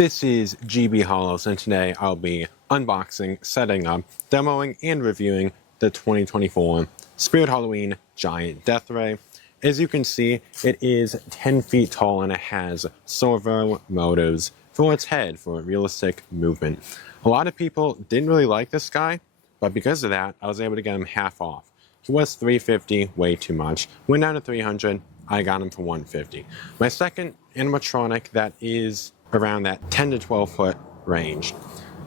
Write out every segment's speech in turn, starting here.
This is GB Hollows, and today I'll be unboxing, setting up, demoing, and reviewing the 2024 Spirit Halloween Giant Death Ray. As you can see, it is 10 feet tall and it has servo motors for its head for realistic movement. A lot of people didn't really like this guy, but because of that, I was able to get him half off. He was $350, way too much. Went down to $300, I got him for $150. My second animatronic that is around that 10 to 12 foot range.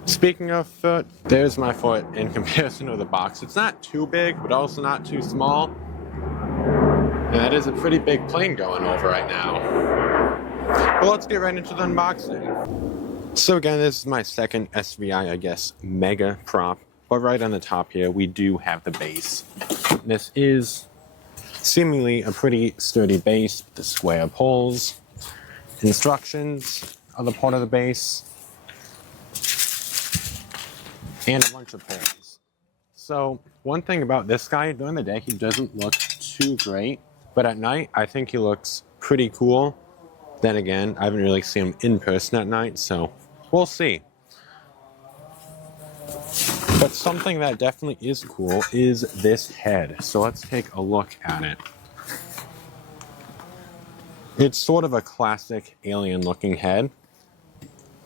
Speaking of foot, there's my foot in comparison to the box. It's not too big, but also not too small. And that is a pretty big plane going over right now. But let's get right into the unboxing. So again, this is my second SVI, I guess, mega prop. But right on the top here, we do have the base. This is seemingly a pretty sturdy base with the square poles. Instructions are the part of the base. And a bunch of poles. So one thing about this guy, during the day he doesn't look too great, but at night I think he looks pretty cool. Then again, I haven't really seen him in person at night, so we'll see. But something that definitely is cool is this head. So let's take a look at it. It's sort of a classic alien looking head.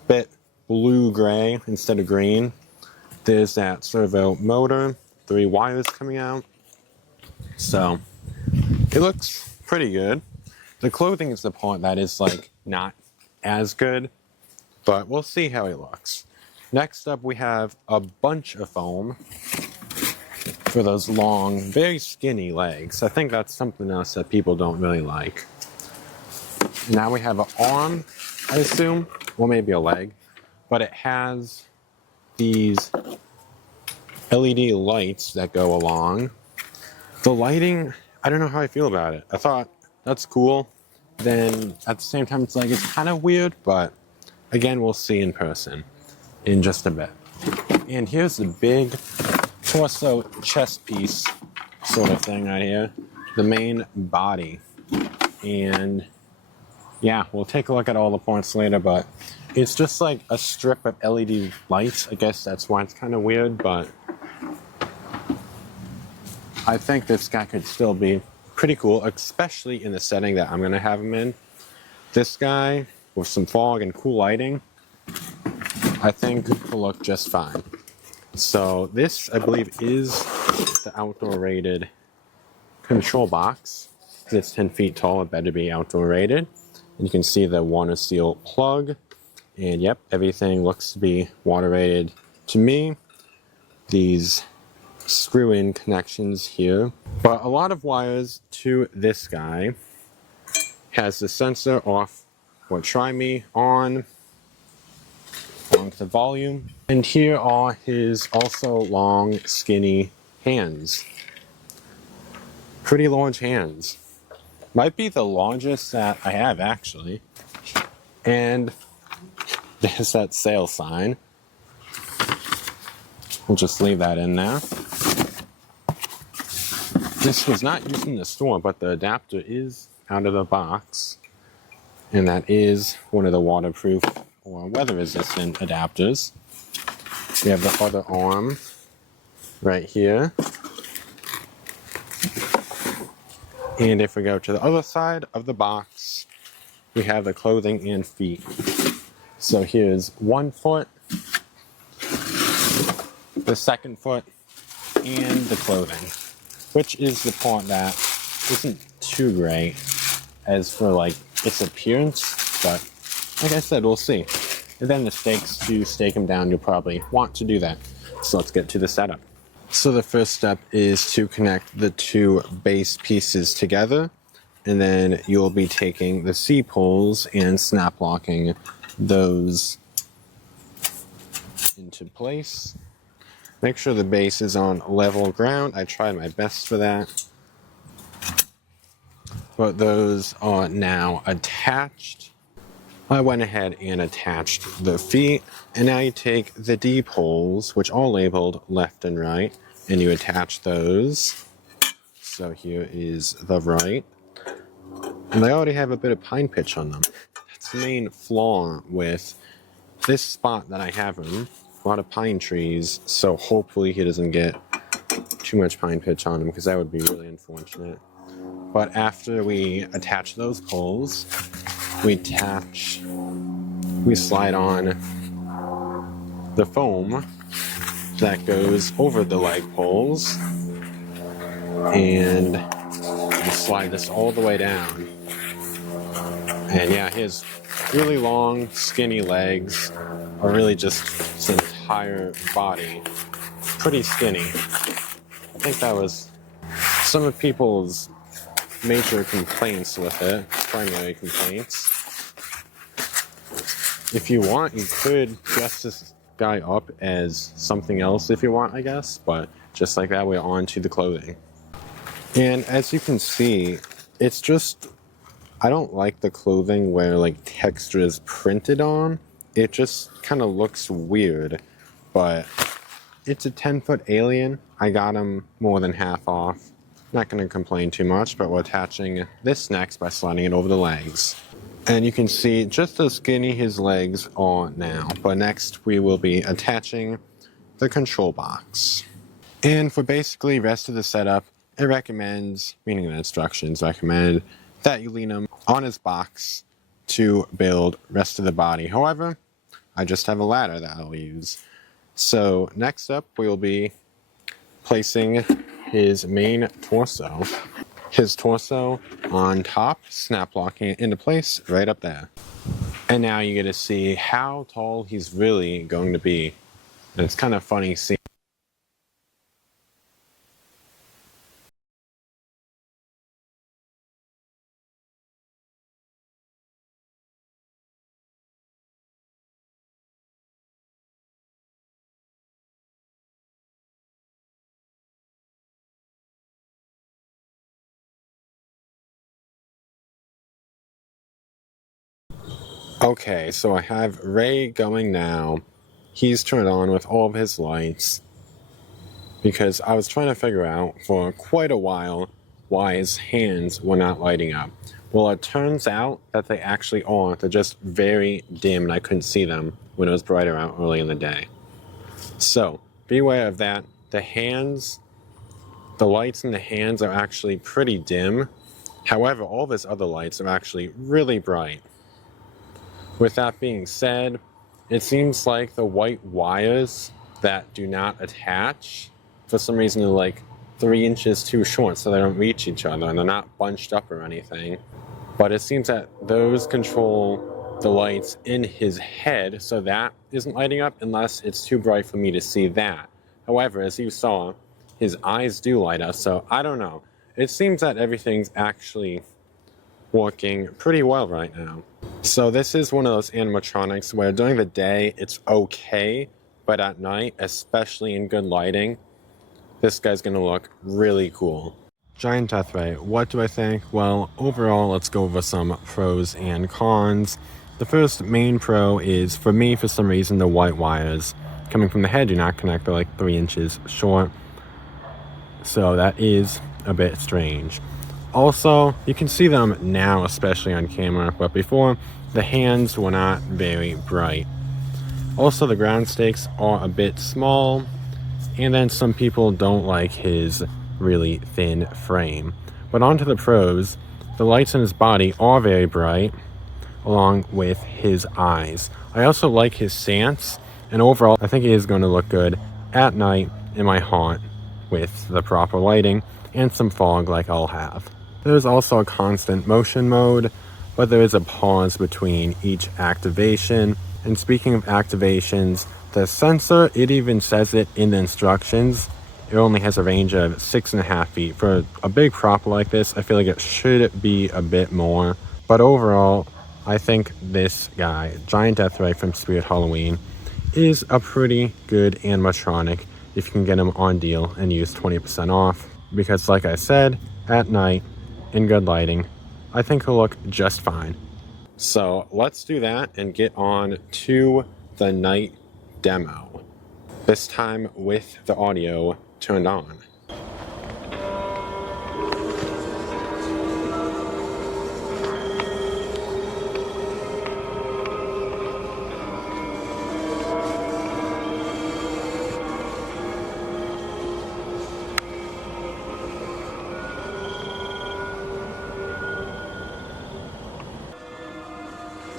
Bit blue-gray instead of green. There's that servo motor, 3 wires coming out. So it looks pretty good. The clothing is the part that is like not as good, but we'll see how it looks. Next up we have a bunch of foam for those long, very skinny legs. I think that's something else that people don't really like. Now we have an arm, I assume, or maybe a leg, but it has these LED lights that go along. The lighting, I don't know how I feel about it. I thought that's cool. Then at the same time, it's like, it's kind of weird, but again, we'll see in person in just a bit. And here's the big torso chest piece sort of thing right here, the main body. And yeah, we'll take a look at all the parts later, but it's just like a strip of LED lights. I guess that's why it's kind of weird, but I think this guy could still be pretty cool, especially in the setting that I'm going to have him in. This guy, with some fog and cool lighting, I think will look just fine. So this, I believe, is the outdoor rated control box. It's 10 feet tall, it better be outdoor rated. And you can see the water seal plug. And yep, everything looks to be water rated to me. These screw-in connections here. But a lot of wires to this guy. Has the sensor off or try me on the volume. And here are his also long, skinny hands. Pretty large hands. Might be the largest that I have, actually. And there's that sale sign. We'll just leave that in there. This was not used in the store, but the adapter is out of the box. And that is one of the waterproof or weather-resistant adapters. We have the other arm right here. And if we go to the other side of the box, we have the clothing and feet. So here's one foot, the second foot, and the clothing, which is the part that isn't too great as for like its appearance, but like I said, we'll see. And then the stakes, to stake them down, you'll probably want to do that. So let's get to the setup. So the first step is to connect the two base pieces together, and then you'll be taking the C-poles and snap locking those into place. Make sure the base is on level ground. I tried my best for that. But those are now attached. I went ahead and attached the feet, and now you take the D-poles, which are labeled left and right, and you attach those. So here is the right. And they already have a bit of pine pitch on them. That's the main flaw with this spot that I have him, a lot of pine trees, so hopefully he doesn't get too much pine pitch on him because that would be really unfortunate. But after we attach those poles, we slide on the foam that goes over the leg poles, and we slide this all the way down. And yeah, his really long, skinny legs are really just his entire body. Pretty skinny. I think that was some of people's major complaints with it, primary complaints. If you want, you could dress this guy up as something else if you want, I guess, but just like that, we're on to the clothing. And as you can see, it's just, I don't like the clothing where like texture is printed on. It just kind of looks weird, but it's a 10-foot alien. I got him more than half off. Not going to complain too much, but we're attaching this next by sliding it over the legs. And you can see just how skinny his legs are now. But next we will be attaching the control box. And for basically rest of the setup, it recommends, meaning the instructions recommend, that you lean him on his box to build rest of the body. However, I just have a ladder that I'll use. So next up we will be placing his main torso. His torso on top, snap locking it into place right up there. And now you get to see how tall he's really going to be. And it's kind of funny seeing. Okay, so I have Ray going now. He's turned on with all of his lights because I was trying to figure out for quite a while why his hands were not lighting up. Well, it turns out that they actually are. They're just very dim and I couldn't see them when it was brighter out early in the day. So, beware of that. The lights in the hands are actually pretty dim. However, all of his other lights are actually really bright. With that being said, it seems like the white wires that do not attach, for some reason are like 3 inches too short so they don't reach each other and they're not bunched up or anything. But it seems that those control the lights in his head, so that isn't lighting up unless it's too bright for me to see that. However, as you saw, his eyes do light up, so I don't know. It seems that everything's actually working pretty well right now. So this is one of those animatronics where during the day it's okay, but at night, especially in good lighting, this guy's gonna look really cool. Giant Death Ray, what do I think? Well, overall, let's go over some pros and cons. The first main pro is, for me, for some reason, the white wires coming from the head do not connect. They're like 3 inches short. So that is a bit strange. Also, you can see them now, especially on camera, but before, the hands were not very bright. Also, the ground stakes are a bit small, and then some people don't like his really thin frame. But on to the pros, the lights in his body are very bright, along with his eyes. I also like his stance, and overall, I think he is going to look good at night in my haunt with the proper lighting and some fog like I'll have. There's also a constant motion mode, but there is a pause between each activation. And speaking of activations, the sensor, it even says it in the instructions, it only has a range of 6.5 feet. For a big prop like this, I feel like it should be a bit more. But overall, I think this guy, Giant Death Ray from Spirit Halloween, is a pretty good animatronic if you can get him on deal and use 20% off. Because like I said, at night, in good lighting, I think he'll look just fine. So let's do that and get on to the night demo. This time with the audio turned on.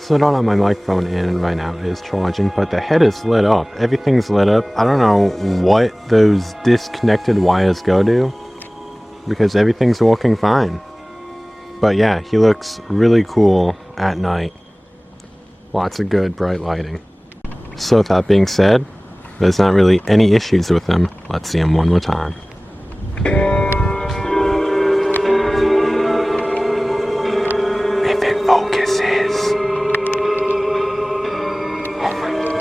So I don't have my microphone in right now, it is charging, but the head is lit up. Everything's lit up. I don't know what those disconnected wires go to, because everything's working fine. But yeah, he looks really cool at night. Lots of good bright lighting. So with that being said, there's not really any issues with him. Let's see him one more time. If it focuses. Oh my God.